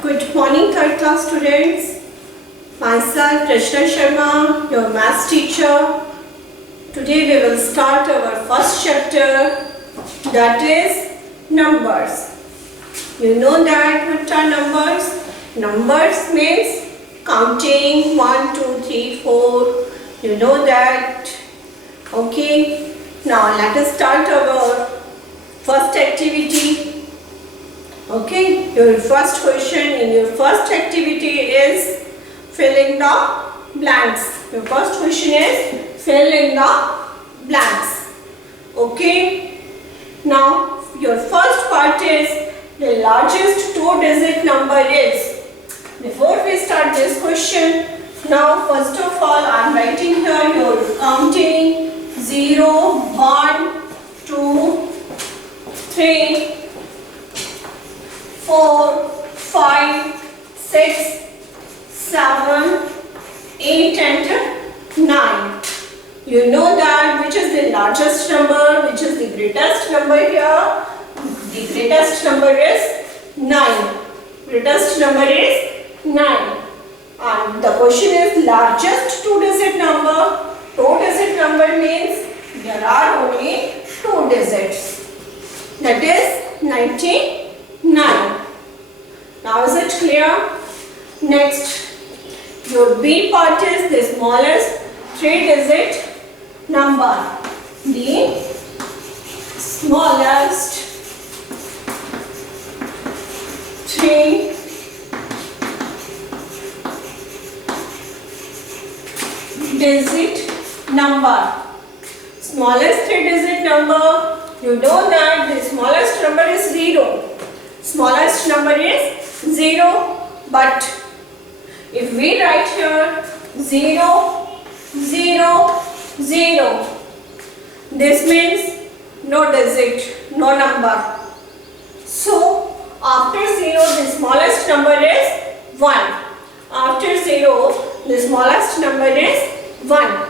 Good morning, third class students. Myself, Krishna Sharma, your maths teacher. Today we will start our first chapter, that is numbers. You know that what are numbers? Numbers means counting 1, 2, 3, 4. You know that. Okay. Now let us start our first activity. Okay, your first question in your first activity is fill in the blanks. Your first question is fill in the blanks. Okay, now your first part is the largest two-digit number is. Before we start this question, now first of all I am writing here your counting 0, 1, 2, 3, 4, 5, 6, 7, 8 and 9. You know that which is the largest number, which is the greatest number here. The greatest number is 9. Greatest number is 9. And the question is largest two-digit number. Two-digit number means there are only 2 digits. That is 99. Now is it clear? Next, your B part is the smallest 3-digit number. The smallest 3-digit number. Smallest 3-digit number, you know that the smallest number is 0. Smallest number is 0, but if we write here 0, 0, 0, this means no digit, no number. So after 0 the smallest number is 1. After 0 the smallest number is 1.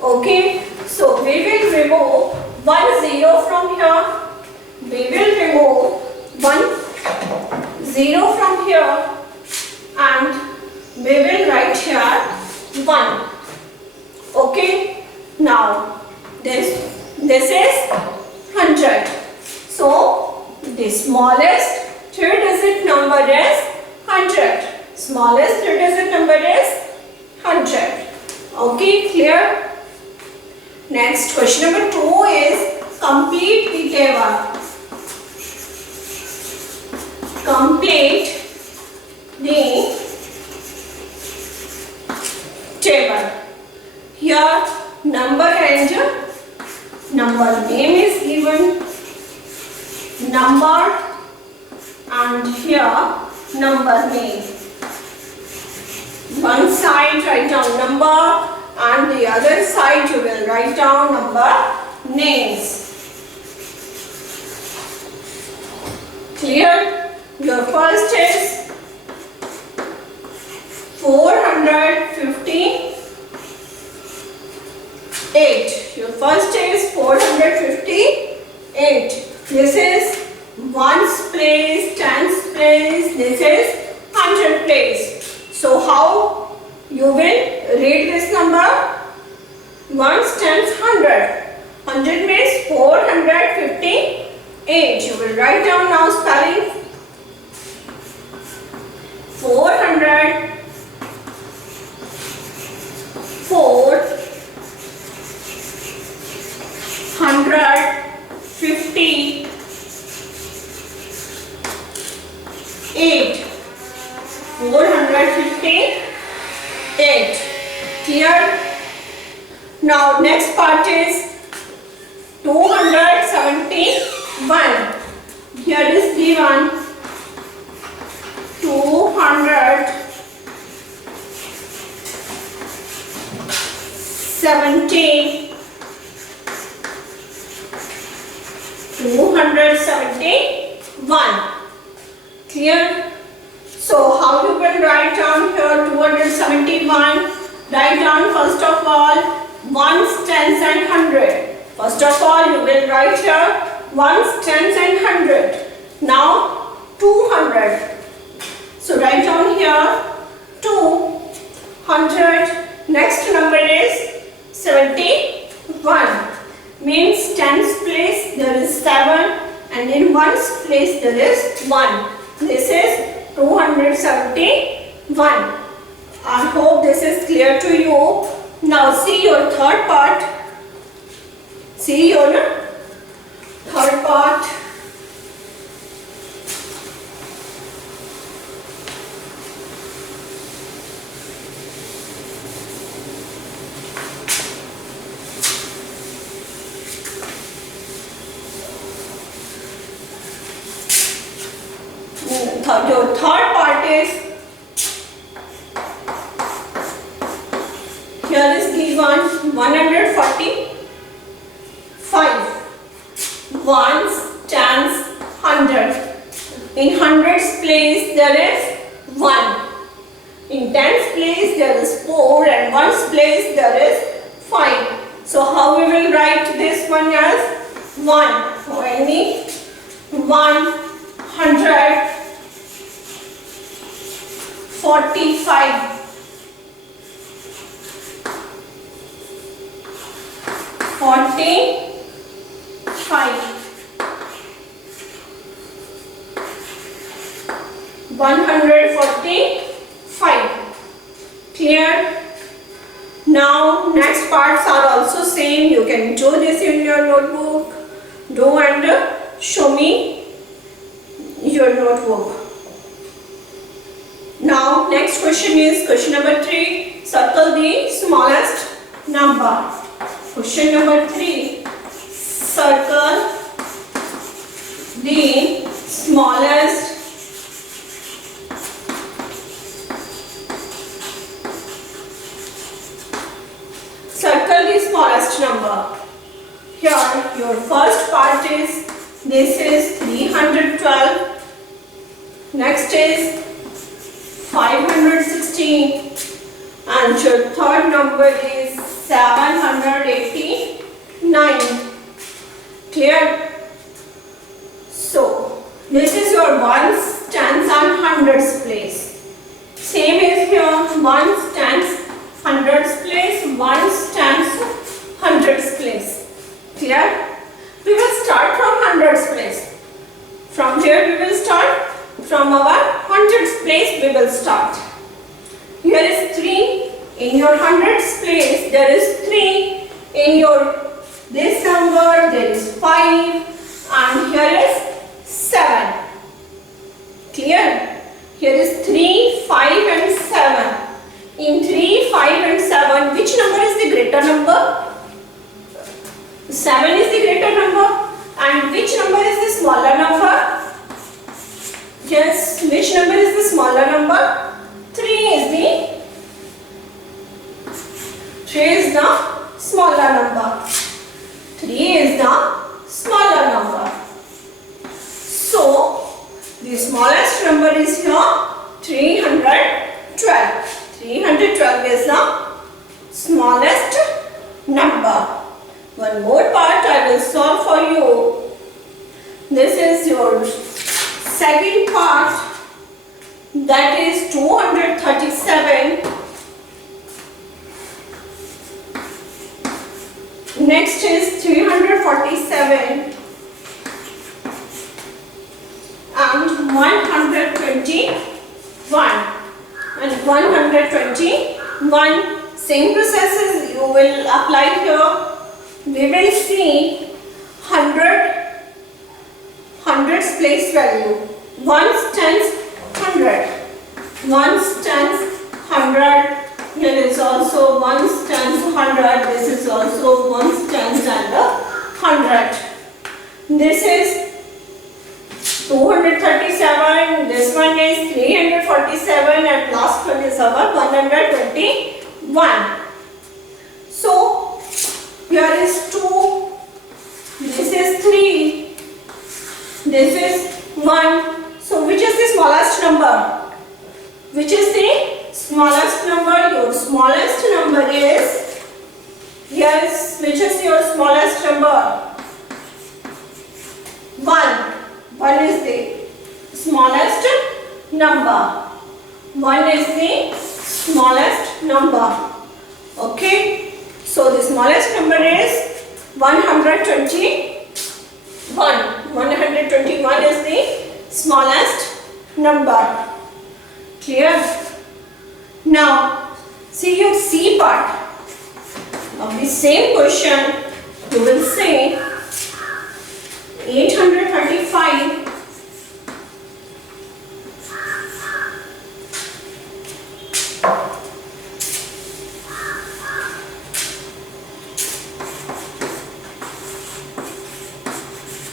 Okay, so we will remove 1 0 from here. We will remove 1 0 from here and we will write here 1. Okay, now this is 100. So the smallest 3-digit number is 100. Smallest 3-digit number is 100. Okay, clear? Next, question number 2 is complete the table. Complete the table. Here number and number name is given. Number and here number name. One side write down number and the other side you will write down number names. Clear? Your first is 458. Your first is 458. This is ones place, tens place, this is 100 place. So how you will read this number? Ones, tens, 100. 100 means 458. You will write down now spelling. 400, 458. Clear? Now next part is 271. Here is the one. 271. Clear? So how you can write down here 271? Write down first of all ones, tens and 100. First of all you will write here ones, tens and 100. Now 200. So write down here 200. Next number is 71. Means tens place there is 7 and in ones place there is 1. This is 271. I hope this is clear to you. Now see your third part. See your third part. Your third part is, here is given 145. Ones, tens, hundred. In hundreds place there is 1. In tens place there is 4 and ones place there is 5. So how we will write this one as 1. So any 145. 145. Clear? Now next parts are also same. You can do this in your notebook. Do and show me your notebook. Now next question is question number 3. Circle the smallest number. Question number 3. Circle the smallest number. Here your first part is, this is 312. Next is 516 and your third number is 789. Clear? So this is your ones, tens and hundreds place. Same is here, ones, tens, hundreds place, ones, tens, hundreds place. Clear? We will start from hundreds place. From here we will start. From our hundreds place we will start. Here is 3. In your hundreds place there is 3. In your this number there is 5. And here is 7. Clear? Here is 3, 5 and 7. In 3, 5 and 7, which number is the greater number? 7 is the greater number. And which number is the smaller number? Yes, which number is the smaller number? 3 is the smaller number. 3 is the smaller number. So, the smallest number is here 312. 312 is the smallest number. One more part I will solve for you. This is your second part, that is 237. Next is 347 and 121 and 121. Same processes you will apply here. We will see hundreds place value. Ones, tens, 100. Ones, tens, 100. Here is also ones, tens, 100. This is also ones, tens and 100. This is 237. This one is 347 and last one is our 121. So here is 2. This is 3. This is 1. So which is the smallest number? Which is the smallest number? Your smallest number is, yes, which is your smallest number? 1. 1 is the smallest number. 1 is the smallest number. Okay. So the smallest number is 121. 121 is the smallest number. Clear? Now, see your C part of the same question. You will say 835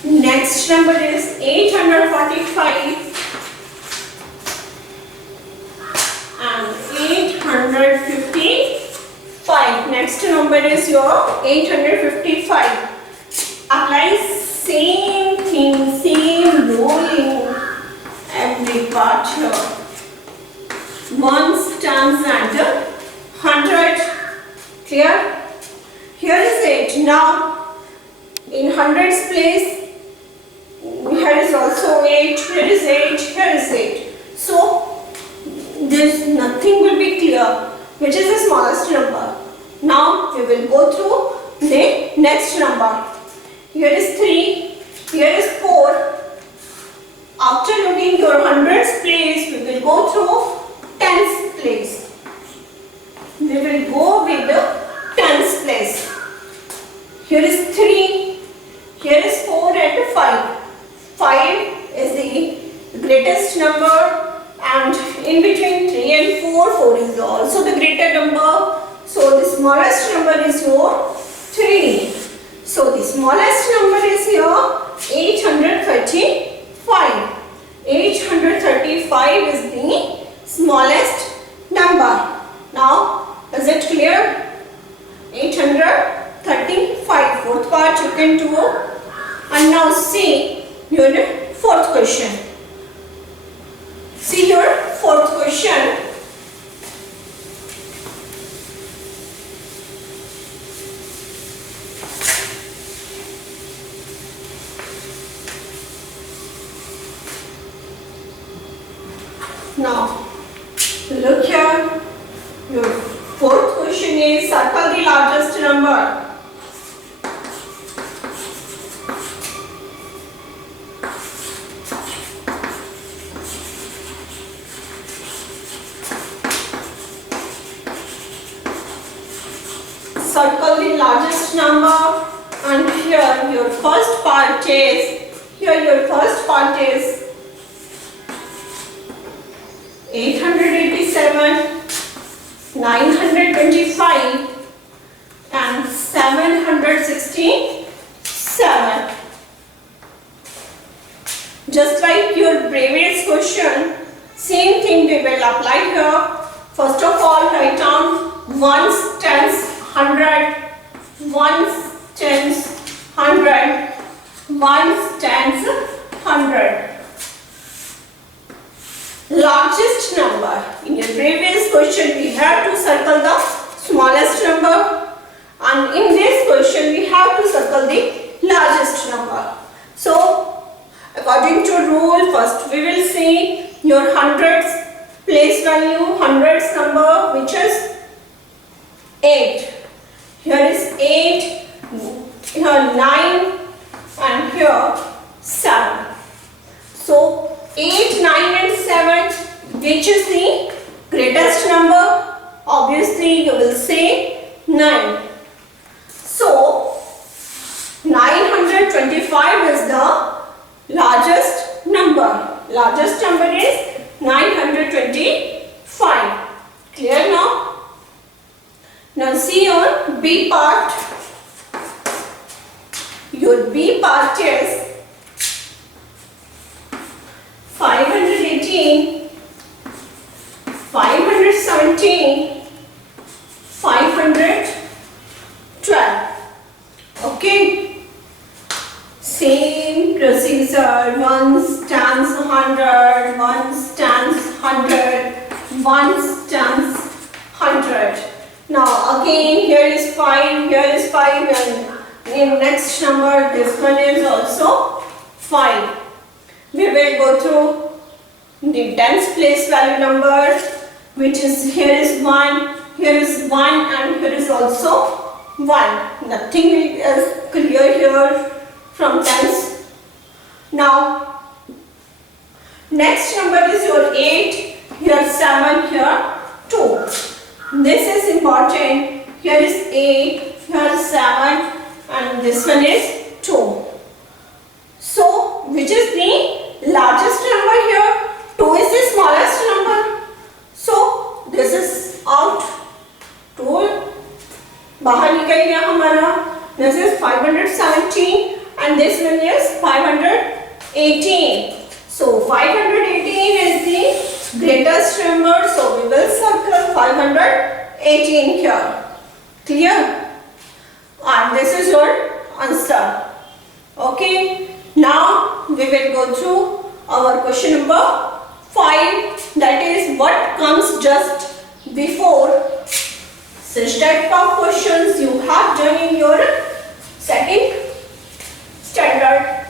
next number is 845 and 855. Next number is your 855. Apply same thing, same ruling every part here. Ones, tens and 100. Clear? Here is it. Now in hundreds place, here is also 8, here is 8, here is 8. So there's nothing will be clear which is the smallest number. Now we will go through the next number. Here is 3, here is 4. After looking your hundreds place, we will go through tens place. We will go with the tens place. Here is 3, here is 4 and 5. 5 is the greatest number, and in between 3 and 4, 4 is also the greater number. So the smallest number is your 3. So the smallest number is here 835. 835 is the smallest number. Now, is it clear? 835. Fourth part you can do. And now see your fourth question. See your fourth question. Now, look here. Your fourth question is circle the largest number. Circle the largest number, and here your first part is 887, 925 and 767. Just like your previous question, same thing we will apply here. First of all, write down ones, tens, 100, ones, tens, 100, ones, tens, 100. Largest number. In your previous question, we have to circle the smallest number, and in this question, we have to circle the largest number. So, according to rule, first we will see your hundreds place value, hundreds number, which is 8. Here is 8, here 9, and here 7. So 8, 9 and 7, which is the greatest number? Obviously you will say 9. So 925 is the largest number. Largest number is 925. Clear now? Now see your B part. Your B part is 518, 517, 512. Okay. Same procedure. Ones, tens, 100. Ones, tens, 100. Ones, tens, 100. Now again, here is 5. Here is 5, and in next number, this one is also 5. We will go through the tens place value number. which is here is 1, here is 1, and here is also 1. Nothing is clear here from tens. Now next number is your 8, here 7, here 2. This is important. Here is 8, here is 7, and this one is 2. So which is the largest number here? 2 is the smallest number. So this is out. 2 बाहर निकल गया हमारा. This is 517 and this one is 518. So 518 is the greatest number. So we will circle 518 here. Clear? And this is your answer. Okay. Now we will go through our question number 5. That is what comes just before. Such type of questions you have done in your second standard.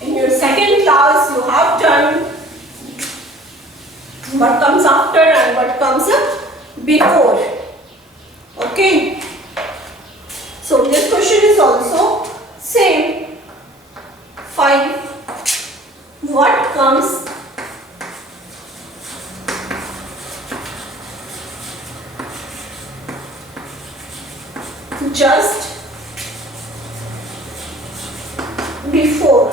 In your second class you have done what comes after and what comes before. Okay. So this question is also same. 5. What comes just before?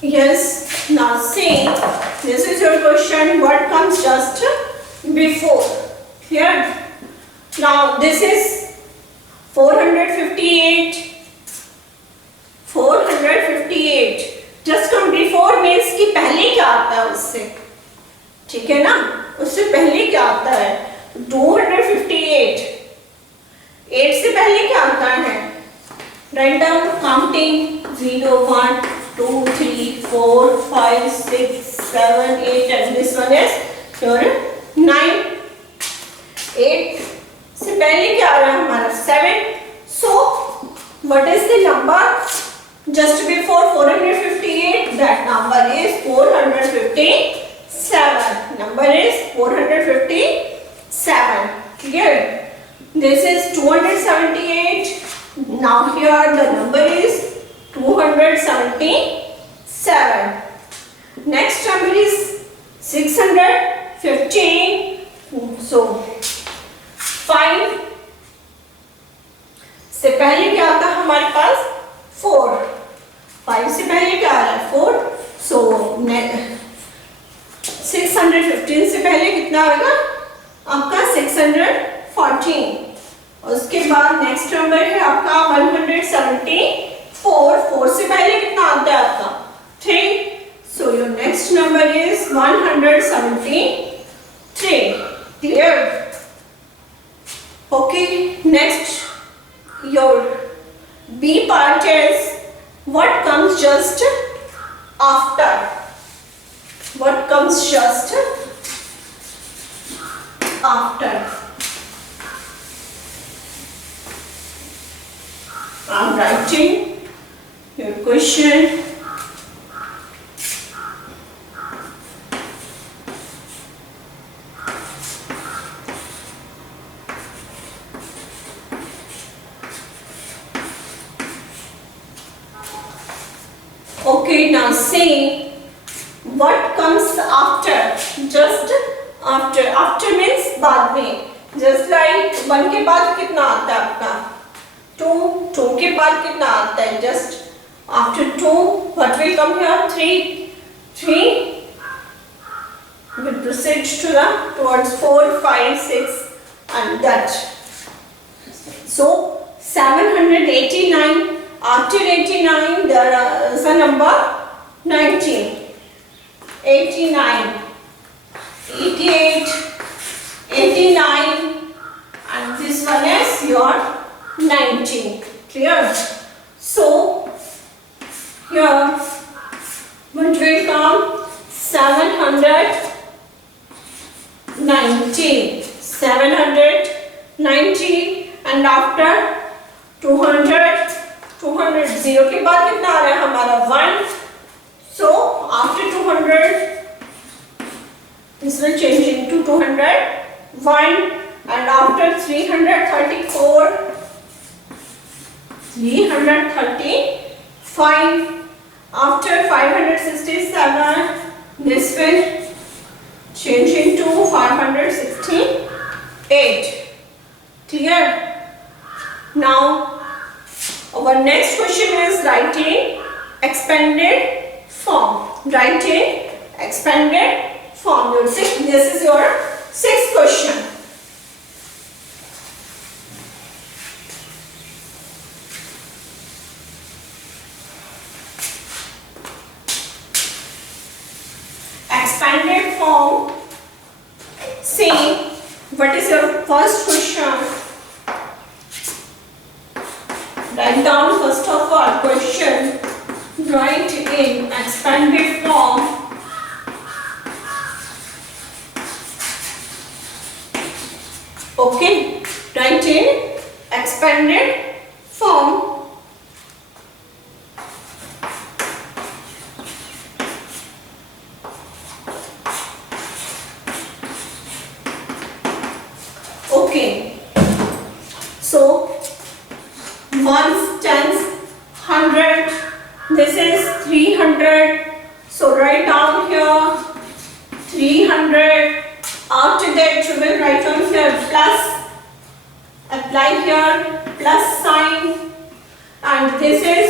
Yes, now see, this is your question, what comes just before. Clear? Now this is 458. 458 just come before means कि पहले क्या आता है उससे. ठीक है ना? उससे पहले क्या आता है? 258. 8 से पहले क्या आता है? Write down counting 0, 1, 2, 3, 4, 5, 6, 7, 8 and this one is your 9. 8 से पहले क्या आ रहा है हमारा? 7. So what is the number just before 458? That number is 457. Number is 457. Clear? This is 278. Now here the number is 277. Next number is 615. So 5 से पहले क्या आता है हमारे पास? 4. 5 से पहले क्या आ रहा है? 4. So 615 से पहले कितना आएगा आपका? 614. उसके बाद नेक्स्ट नंबर है आपका 174. 4 से पहले कितना आता है आपका? 3. So your next number is 173. Clear? Okay. Next your B part is what comes just after. What comes just after? I'm writing your question. Okay, now see what comes after. Just after. After means बाद में. Just like 1 के बाद कितना आता है आपका? 2. 2 के बाद कितना आता है? Just after 2 what will come here? 3. 3 we proceed to the towards 4, 5, 6 and that. So 789. After 89 there is a number 19. 89, 88, 89 and this one is your 19. Clear? So 90, 790 and after 200, 0 के बाद कितना आ रहा है हमारा 1. So after 200 this will change into 201 and after 334, 335, after 567 this will change into 568. Clear? Now our next question is writing expanded form. Writing expanded form. This is your sixth question. Expanded form. See, what is your first question? Write down first of all question. Write in expanded form. Okay, write in expanded form. Okay, so ones, tens, 100, this is 300, so write down here 300, after that you will write down here plus, apply here plus sign, and this is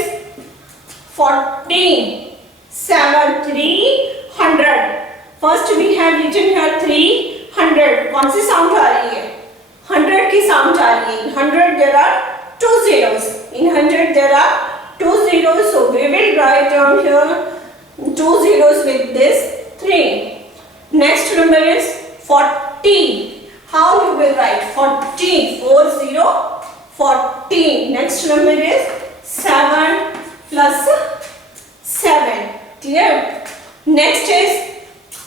40, 7, 300, first we have written here 300, कौन सी sound आ रही है? 100 की sound आ रही है. In 100 there are 2 zeros. In 100 there are 2 zeros. So we will write down here 2 zeros with this 3. Next number is 40. How you will write 40? 40. 40. Next number is 7 plus 7. Clear? Next is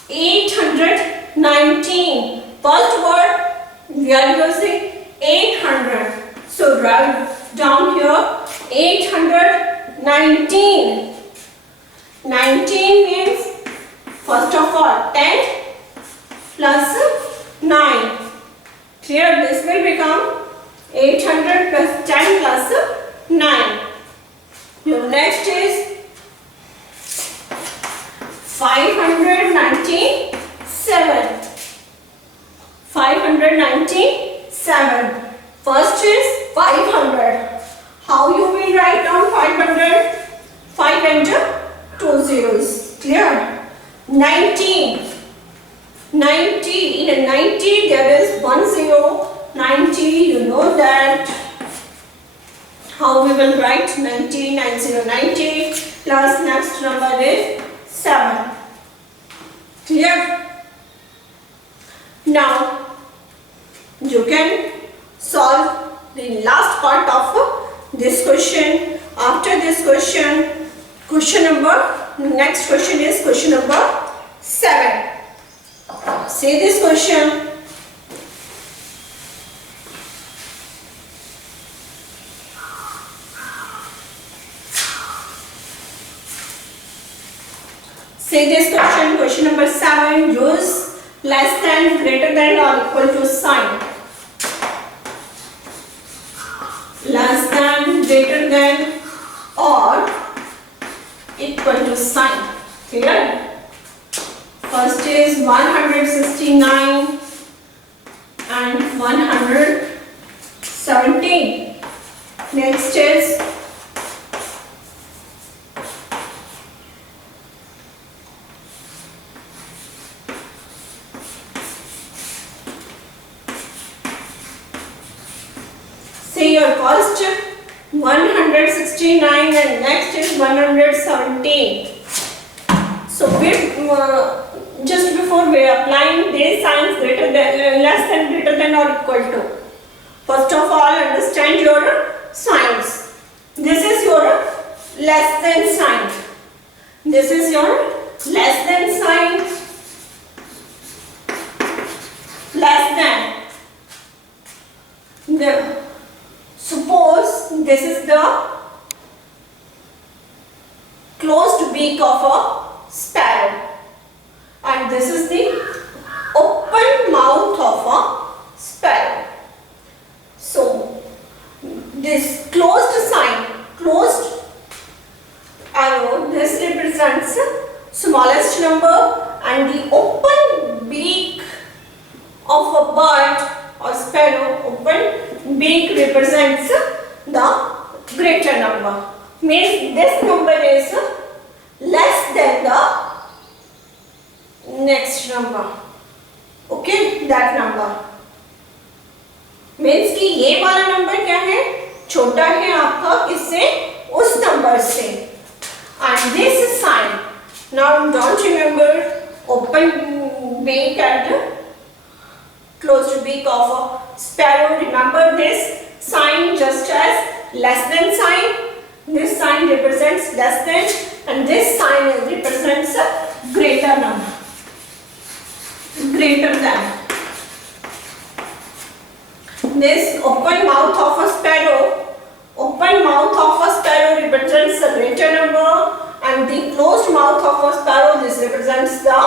819. First word we are using 800. So write down here 819. 19 means first of all 10 plus 9. Clear? This will become 800 plus 10 plus 9. Your next is 597. 597. First is 500. How you will write down 500? 5 and 2 zeros. Clear? 90. 90. In a 90 there is 1 zero. 90, you know that. How we will write 90? 90, 90 plus next number is 7. Clear? Now you can solve the last part of this question. After this question, next question is question number 7. See this question. See this question, question number 7. Use less than, greater than or equal to sign. Less than, greater than or equal to sign. Clear? First is 169 and 117. Next is 169 and next is 117. So just before we are applying these signs greater than, less than, greater than or equal to. First of all, understand your signs. This is your less than sign. This is your less than sign. less than. Suppose this is the closed beak of a sparrow and this is the open mouth of a sparrow. So this closed sign, closed arrow, this represents smallest number, and the open beak of a bird or sparrow, open beak represents the greater number. Means this number is less than the next number. Okay, that number. Means कि ये वाला number क्या है, छोटा है आपका इससे, उस नंबर से. And this sign, now don't remember open beak and closed beak of a sparrow. Remember this sign just as less than sign. This sign represents less than, and this sign represents a greater number, greater than. This open mouth of a sparrow, open mouth of a sparrow represents a greater number, and the closed mouth of a sparrow, this represents the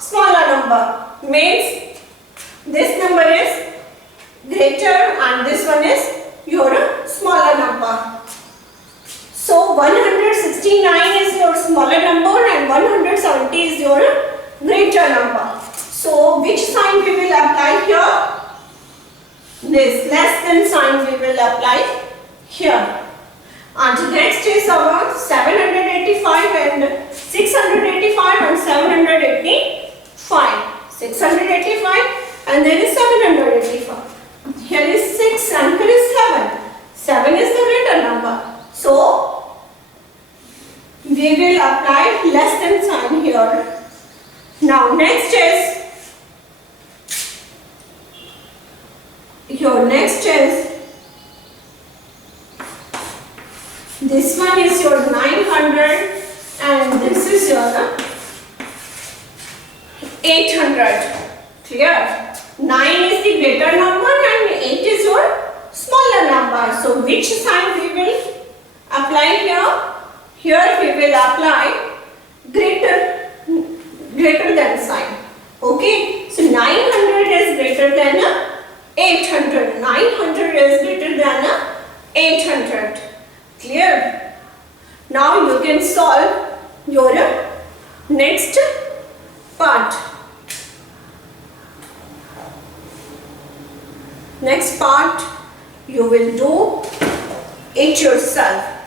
smaller number. Means this number is greater and this one is your smaller number. So 169 is your smaller number and 170 is your greater number. So which sign we will apply here? This less than sign we will apply here. And next is our 785 and 685 and 785. 685 and there is 785. Here is 6 and here is 7. 7 is the greater number. So we will apply less than sign here. Now next is this one is your 900 and this is your 800. Clear? 9 is the greater number and 8 is your smaller number. So which sign we will apply here? Here we will apply greater than sign. Okay? So 900 is greater than 800. 900 is greater than 800. Clear? Now you can solve your next part. Next part you will do it yourself.